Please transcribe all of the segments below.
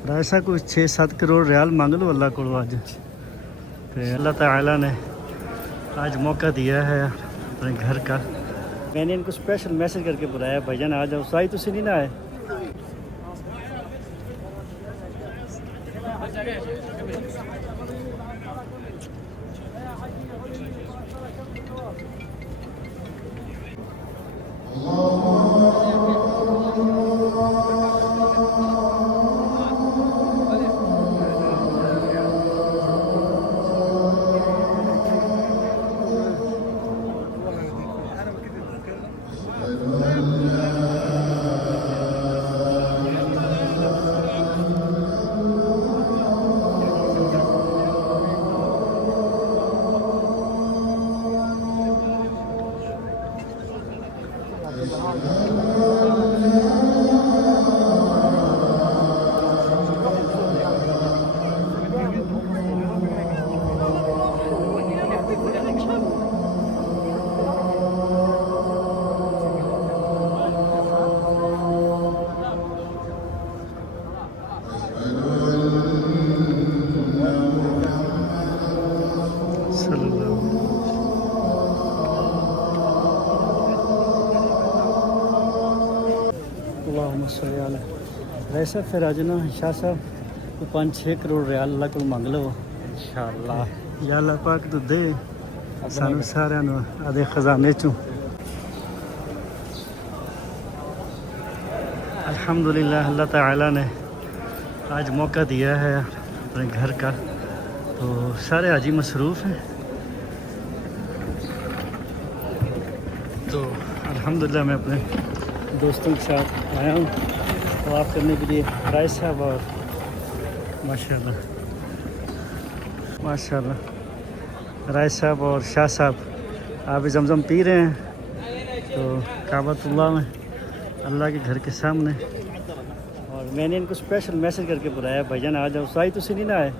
ऐसा कुछ 6-7 करोड़ रियाल मांग लो अल्लाह को आज। तो अल्लाह ताला ने आज मौका दिया है अपने घर का। मैंने इनको स्पेशल मैसेज करके बुलाया, भाईजान आ जाओ। साई तुसी नहीं ना आए? वैसे फिर आज ना शाह साहब को 5-6 करोड़ रियाल अल्लाह को मंग लो इंशाअल्लाह। या अल्लाह पाक तो दे सानू सारिਆਂ ਨੂੰ आदे खजाने चों। अल्हम्दुलिल्लाह अल्लाह ताला ने आज मौका दिया है अपने घर का। तो सारे हाजी मसरूफ़ हैं। तो अल्हम्दुलिल्लाह मैं अपने दोस्तों के साथ आया हूँ तवाफ़ करने के लिए। राइस साहब और माशाल्लाह माशाल्लाह राइस साहब और शाह साहब आप जमजम पी रहे हैं। तो काबतुल्लाह में अल्लाह के घर के सामने। और मैंने इनको स्पेशल मैसेज करके बुलाया, भाईजान आ जाओ। साई तुसी नहीं ना आए?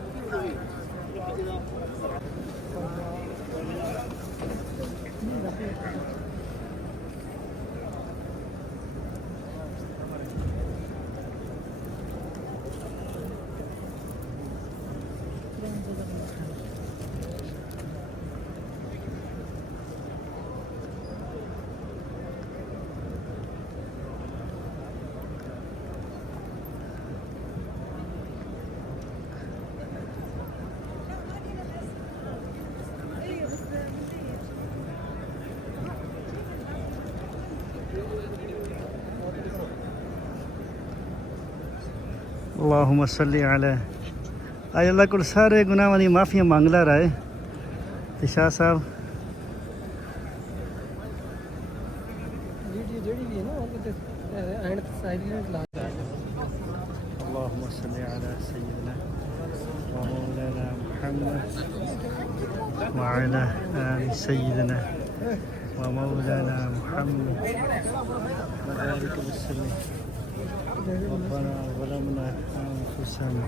अल्लाहुम्मा सल्ली अला। आज अल्लाह को सारे गुनाहों की माफ़ियाँ मांग ला रहा है। तो शाह साहब अल्लाहुम्मा सल्ली अला सय्यिदना व मौलाना मुहम्मद व अला आलि सय्यिदना व मौलाना मुहम्मद व बारिक वसल्लम। रब्बना ज़लमना अनफुसना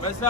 What's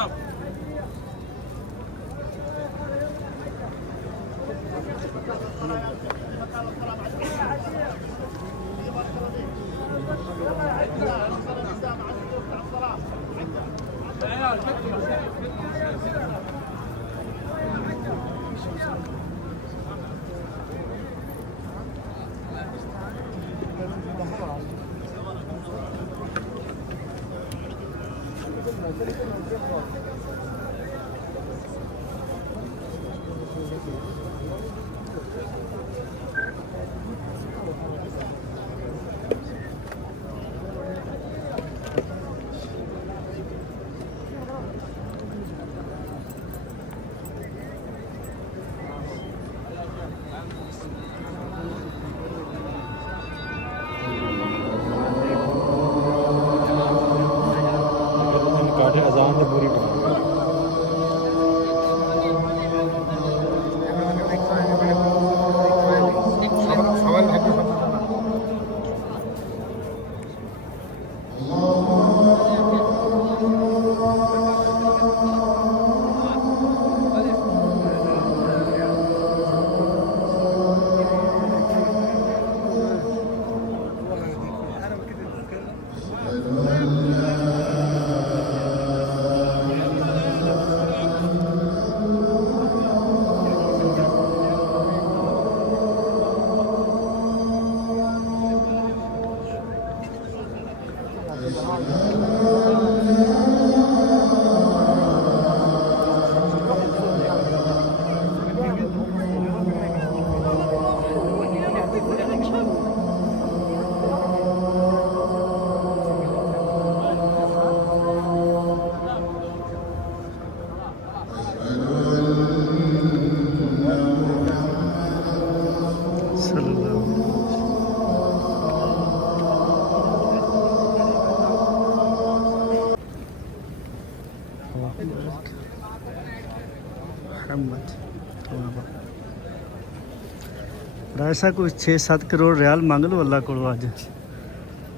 ऐसा कुछ 6-7 करोड़ रियाल मांग लो अल्लाह को अज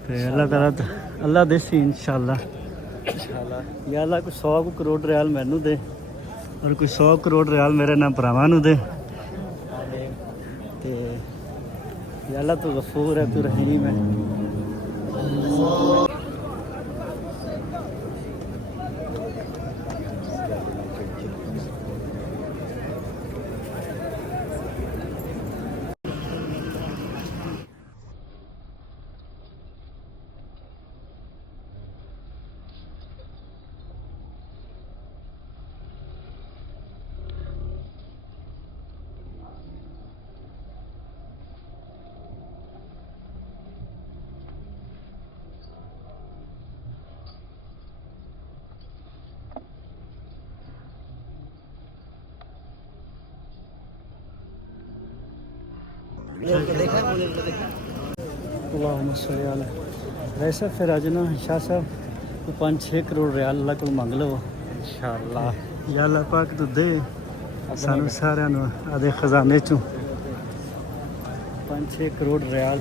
ते अल्लाह ताला अल्लाह देसी इंशाल्लाह या अल्लाह कुछ 100 करोड़ रियाल मैनू दे और कुछ 100 करोड़ रियाल मेरे ना भरावां नू दे ते या अल्लाह तू गफूर है तू रहीम है। वैसे फिर अज ना शाह साहब 5-6 करोड़ रियाल अल्लाह को मंग लो इंशाअल्लाह या अल्लाह पाक तू दे सानू सारिਆਂ ਨੂੰ आदे खजाने चों 5-6 करोड़ रियाल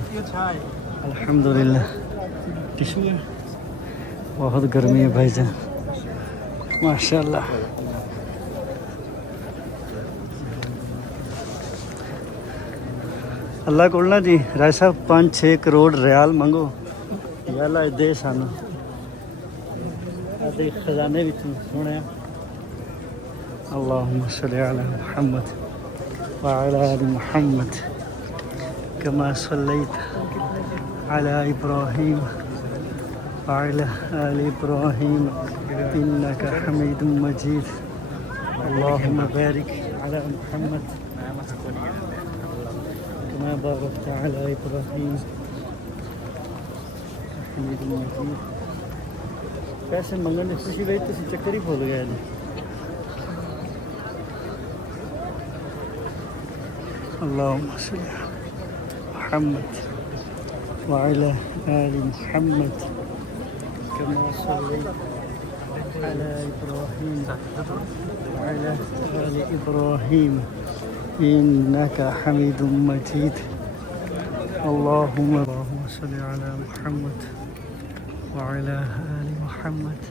अल्हम्दुलिल्लाह। टिशू है बहुत गर्मी है भाईजान माशाअल्लाह। अल्लाह को ना जी राय साहब 5-6 करोड़ रियाल मंगो या अल्लाह दे सानू आदे खजाने विच सुने। अल्लाहुम्मा सल्ली अला मुहम्मद व अला आलि मुहम्मद कमा सल्लैत अला इब्राहीम व अला आलि इब्राहीम इन्नका हमीदुम मजीद। अल्लाहुम्मा बारिक अला मुहम्मद कमा बारकत अला इब्राहीम हमीदुम मजीद। पैसे मंगन की खुशी भाई तुम चक्कर ही भूल गए जी। अल्लाहुम्मा सल्ली अला मुहम्मद व अला आलि मुहम्मद कमा सल्लैत अला इब्राहीम व अला आलि इब्राहीम इन्नका हमीदुम मजीद। अल्लाहुम्मा सल्ली अला मुहम्मद व अला आलि मुहम्मद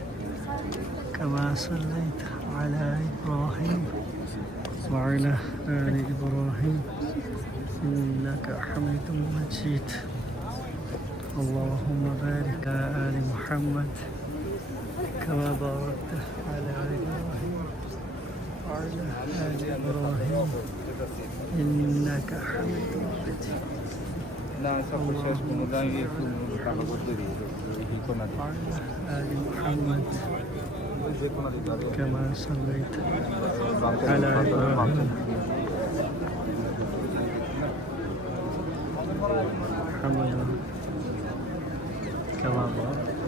कमा सल्लैत अला इब्राहीम व अला आलि इब्राहीम इन्नका हमीदुम मजीद। अल्लाहुम्मा बारिक अला आलि मुहम्मद कमा बारकत अला इब्राहीम व अला आलि इब्राहीम इन्नका हमीदुम मजीद। آل محمد كما صليت على إبراهيم محمد